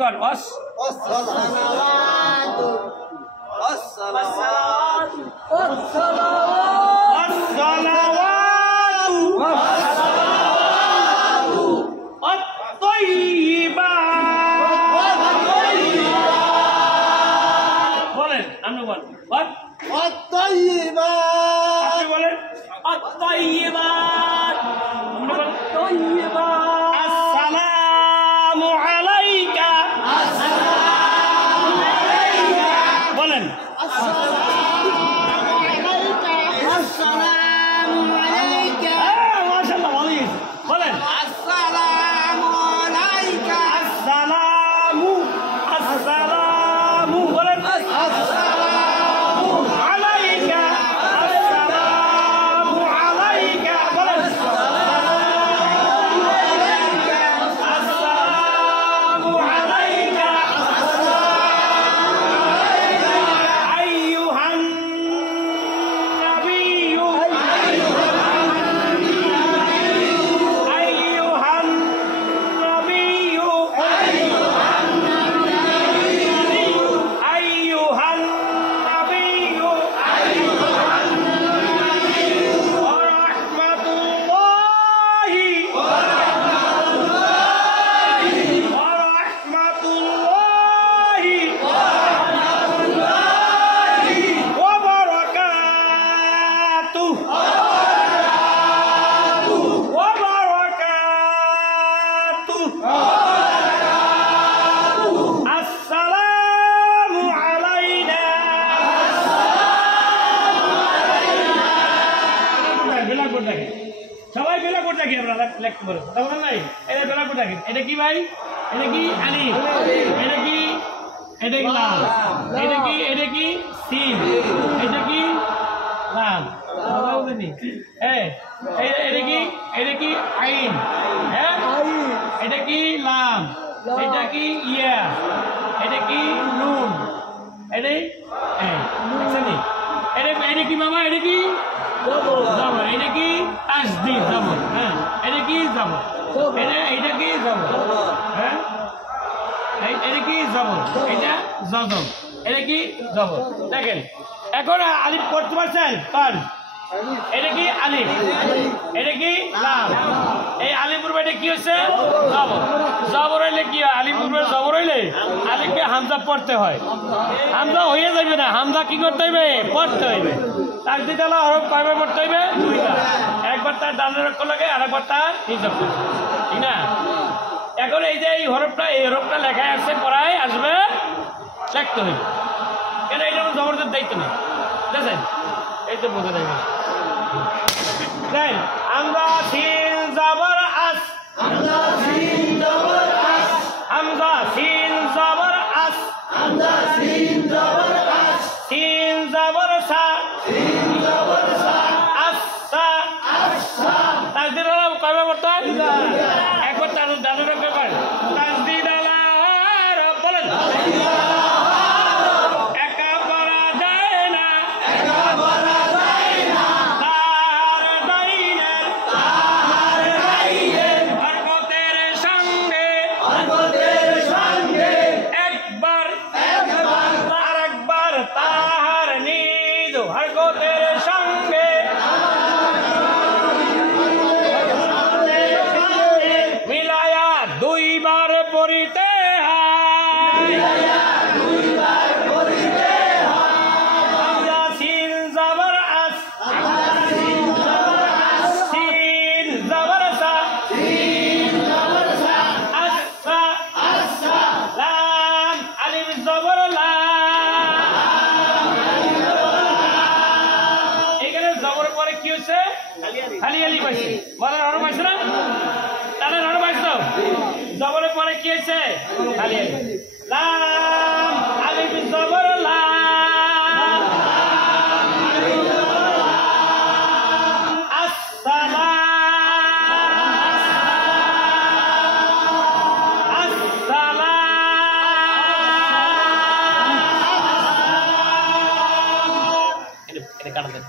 কর ওয়াস আসসালাতু আসসালাতু আসসালাওয়াতু আত-তাইয়্যিবাত বলেন আপনি বলেন আত-তাইয়্যিবাত আপনি বলেন আত-তাইয়্যিবাত আত-তাইয়্যিবাত আসসালামু আলাইকা বলেন মাশাআল্লাহ ভালো হয়েছে বলেন আসসালামু আসসালামু বলেন আসসালামু আলাইকা আসসালামু আলাইকা বলেন আসসালামু আলাইকা আইয়ুহান নাবিয়্যু আইয়ুহান নাবিয়্যু আইয়ুহান নাবিয়্যু ওয়া রাহমাতুল্লাহি ওয়া রাহমাতুল্লাহি ওয়া বারাকাতুহু ওয়া বারাকাতুহু আসসালামু আলাইনা বেলা কোড দেখে সবাই বেলা কোড দেখে আমরা লিখতে পারবো কথা বলেন নাই এটা বেলা কোড দেখে এটা কি ভাই এটা কি আলিফ এটা কি লাম এটা কি সিন এটা কি লাম কথা বলেনি এটা কি আইন হ্যাঁ এটা কি লাম এটা কি ইয়া এটা কি নুন এটা এটা কি বাবা এটা কি জবর এটা কি তাসদীদ জবর হ্যাঁ এটা কি জবর এটা কি জবর হ্যাঁ এটা কি জবর এটা জজম এটা কি জবর দেখেন এখন আলিফ করতে পারছেন কাল এটা কি আলিফ এটা কি লাম এই আলিফের বাইরে কি হচ্ছে জবর জবর হইলে কি হয় আলিফের বাইরে জবর হইলে আলিফকে হামজা পড়তে হয় হামজা হয়ে যাবে না হামজা কি করতে হইবে পড়তে হইবে তাসদীদ আলা হরফ কয়বার পড়তে হইবে দুইটা একবার তার ডানের অক্ষর লাগে আরেকবার তার নিজ অক্ষর ঠিক না এখন এই যে এই হরফটা লেখায় আসছে পড়ায় আসবে লিখতে হইবে কেন এটা জবরদের দায়িত্ব নেই বুঝেছেন এই তো বোঝা যাবে দেন আমরা সিন জবর আস হামজা সিন জবর আস হামজা সিন জবর আস হামজা সিন জবর আস সিন জবর সা সিন জবর সা আস সা আসসা তাসদীদ আলা কয়বার পড়তে হয় একবার তার ডানের অক্ষর কর তাসদীদ আলা হরফ বলেন একা পড়া যায় না একা বলা যায় না তার দাইনের তাহার রাইয়ের হরকতের সঙ্গে হরকতের সঙ্গে একবার একবার আরেকবার তাহার নিজ হরকতের সঙ্গে মিলায়া দুইবার পড়িতে হয় দুইবার পড়িতে হয় হামজা সিন জবর আস হামজা সিন জবর আস সিন জবর সা সিন জবর সা আস সা আসসা লাম আলিফ জবর লা এখানে জবর পরে কি হচ্ছে খালি আলিফ আছে বলার হরফ আছে না তাহলে হরফ আছে তো জবরের পরে কি হচ্ছে খালি আলিফ লাম আলিফ জবর লা আসসালাম আসসালাম এটা কাটা দেন